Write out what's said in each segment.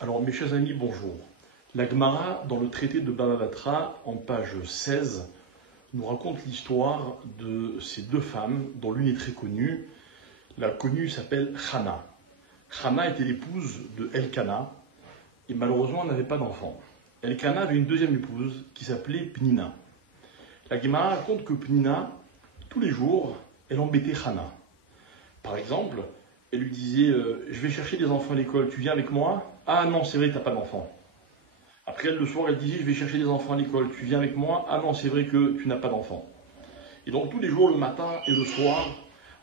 Alors, mes chers amis, bonjour. La Gemara, dans le traité de Baba Batra, en page 16, nous raconte l'histoire de ces deux femmes, dont l'une est très connue. La connue s'appelle Hana. Hana était l'épouse de Elkana, et malheureusement, elle n'avait pas d'enfant. Elkana avait une deuxième épouse qui s'appelait Pnina. La Gemara raconte que Pnina, tous les jours, elle embêtait Hana. Par exemple, elle lui disait je vais chercher des enfants à l'école, tu viens avec moi? Ah non, c'est vrai, tu n'as pas d'enfant. Après, le soir, elle disait je vais chercher des enfants à l'école, tu viens avec moi? Ah non, c'est vrai que tu n'as pas d'enfant. Et donc, tous les jours, le matin et le soir,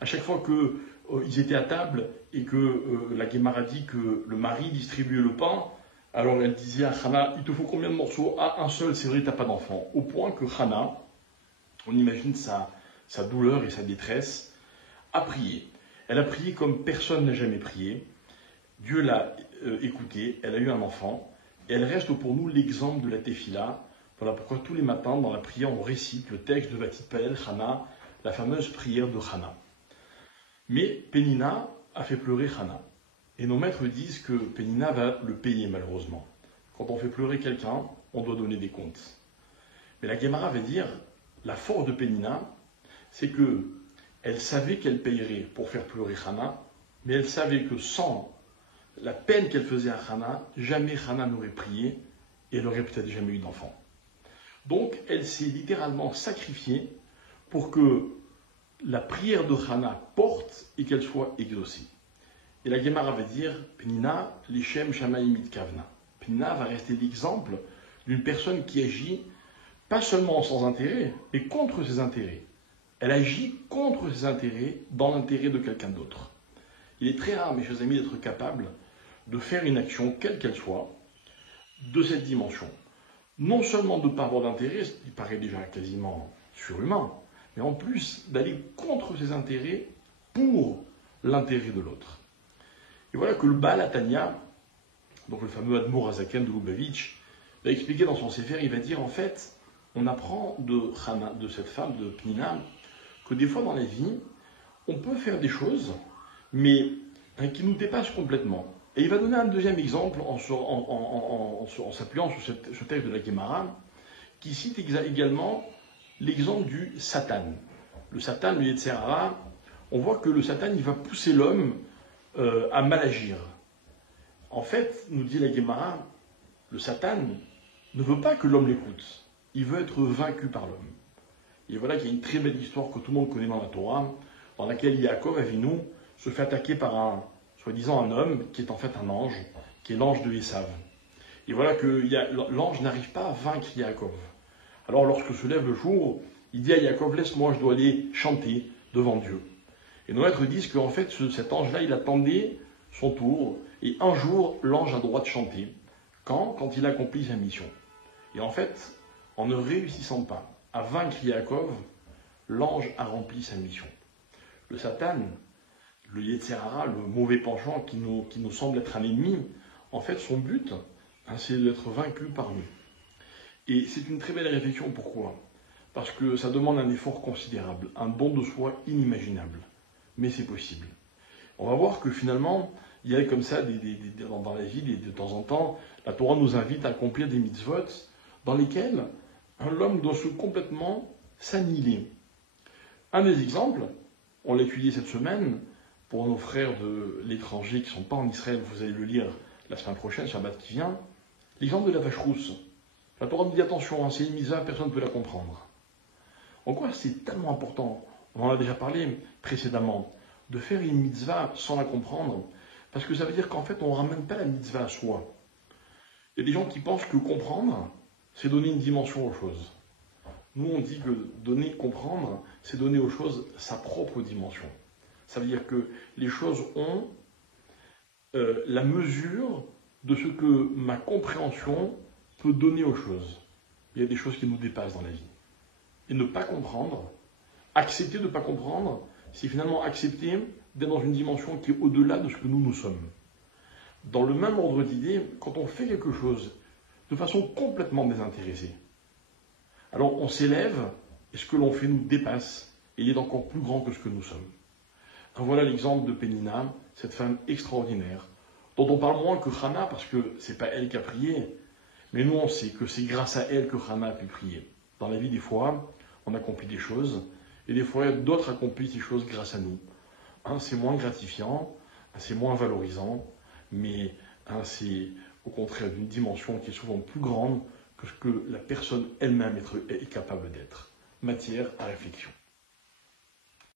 à chaque fois qu'ils étaient à table et que la Gemara dit que le mari distribuait le pain, alors elle disait à Hana, il te faut combien de morceaux? Ah, un seul, c'est vrai, tu n'as pas d'enfant. Au point que Hana, on imagine sa douleur et sa détresse, a prié. Elle a prié comme personne n'a jamais prié. Dieu l'a écoutée, elle a eu un enfant. Et elle reste pour nous l'exemple de la tefila. Voilà pourquoi tous les matins, dans la prière, on récite le texte de Vatipel, Hana, la fameuse prière de Hana. Mais Pénina a fait pleurer Hana. Et nos maîtres disent que Pénina va le payer malheureusement. Quand on fait pleurer quelqu'un, on doit donner des comptes. Mais la Gemara va dire, la force de Pénina, c'est que elle savait qu'elle payerait pour faire pleurer Hana, mais elle savait que sans la peine qu'elle faisait à Hana, jamais Hana n'aurait prié et elle n'aurait peut-être jamais eu d'enfant. Donc, elle s'est littéralement sacrifiée pour que la prière de Hana porte et qu'elle soit exaucée. Et la Gemara va dire, Pnina, Lishem Shamaïmit Kavna. Pnina va rester l'exemple d'une personne qui agit pas seulement sans intérêt, mais contre ses intérêts. Elle agit contre ses intérêts dans l'intérêt de quelqu'un d'autre. Il est très rare, mes chers amis, d'être capable de faire une action, quelle qu'elle soit, de cette dimension. Non seulement de ne pas avoir d'intérêt, ce qui paraît déjà quasiment surhumain, mais en plus d'aller contre ses intérêts pour l'intérêt de l'autre. Et voilà que le Baal HaTanya, donc le fameux Admour Hazaken de Lubavitch, va expliquer dans son Sefer, il va dire en fait, on apprend de cette femme, de Pnina, que des fois dans la vie, on peut faire des choses, mais qui nous dépassent complètement. Et il va donner un deuxième exemple en s'appuyant sur ce texte de la Gemara, qui cite également l'exemple du Satan. Le Satan, le Yetzer Hara, on voit que le Satan, il va pousser l'homme à mal agir. En fait, nous dit la Gemara, le Satan ne veut pas que l'homme l'écoute. Il veut être vaincu par l'homme. Et voilà qu'il y a une très belle histoire que tout le monde connaît dans la Torah, dans laquelle Yaakov Avinu se fait attaquer par soi-disant un homme qui est en fait un ange, qui est l'ange de Esav. Et voilà que l'ange n'arrive pas à vaincre Yaakov. Alors lorsque se lève le jour, il dit à Yaakov, laisse-moi, je dois aller chanter devant Dieu. Et nos maîtres disent qu'en fait cet ange-là, il attendait son tour, et un jour, l'ange a le droit de chanter. Quand il accomplit sa mission. Et en fait, en ne réussissant pas à vaincre Yaakov, l'ange a rempli sa mission. Le Satan, le Yetzer Hara, le mauvais penchant qui nous semble être un ennemi, en fait son but, c'est d'être vaincu par nous. Et c'est une très belle réflexion, pourquoi? Parce que ça demande un effort considérable, un don de soi inimaginable. Mais c'est possible. On va voir que finalement, il y a comme ça dans la vie, de temps en temps, la Torah nous invite à accomplir des mitzvot dans lesquels l'homme doit complètement s'annihiler. Un des exemples, on l'a étudié cette semaine, pour nos frères de l'étranger qui ne sont pas en Israël, vous allez le lire la semaine prochaine, Shabbat qui vient, l'exemple de la vache rousse. La Torah nous dit attention, c'est une mitzvah, personne ne peut la comprendre. En quoi c'est tellement important, on en a déjà parlé précédemment, de faire une mitzvah sans la comprendre, parce que ça veut dire qu'en fait on ne ramène pas la mitzvah à soi. Il y a des gens qui pensent que comprendre, c'est donner une dimension aux choses. Nous, on dit que comprendre, c'est donner aux choses sa propre dimension. Ça veut dire que les choses ont la mesure de ce que ma compréhension peut donner aux choses. Il y a des choses qui nous dépassent dans la vie. Et ne pas comprendre, accepter de ne pas comprendre, c'est finalement accepter d'être dans une dimension qui est au-delà de ce que nous sommes. Dans le même ordre d'idée, quand on fait quelque chose de façon complètement désintéressée, alors on s'élève et ce que l'on fait nous dépasse et il est encore plus grand que ce que nous sommes. Alors voilà l'exemple de Pénina, cette femme extraordinaire, dont on parle moins que Hannah parce que c'est pas elle qui a prié, mais nous on sait que c'est grâce à elle que Hannah a pu prier. Dans la vie, des fois, on accomplit des choses, et des fois d'autres accomplissent des choses grâce à nous. C'est moins gratifiant, c'est moins valorisant, mais c'est au contraire d'une dimension qui est souvent plus grande que ce que la personne elle-même est capable d'être. Matière à réflexion.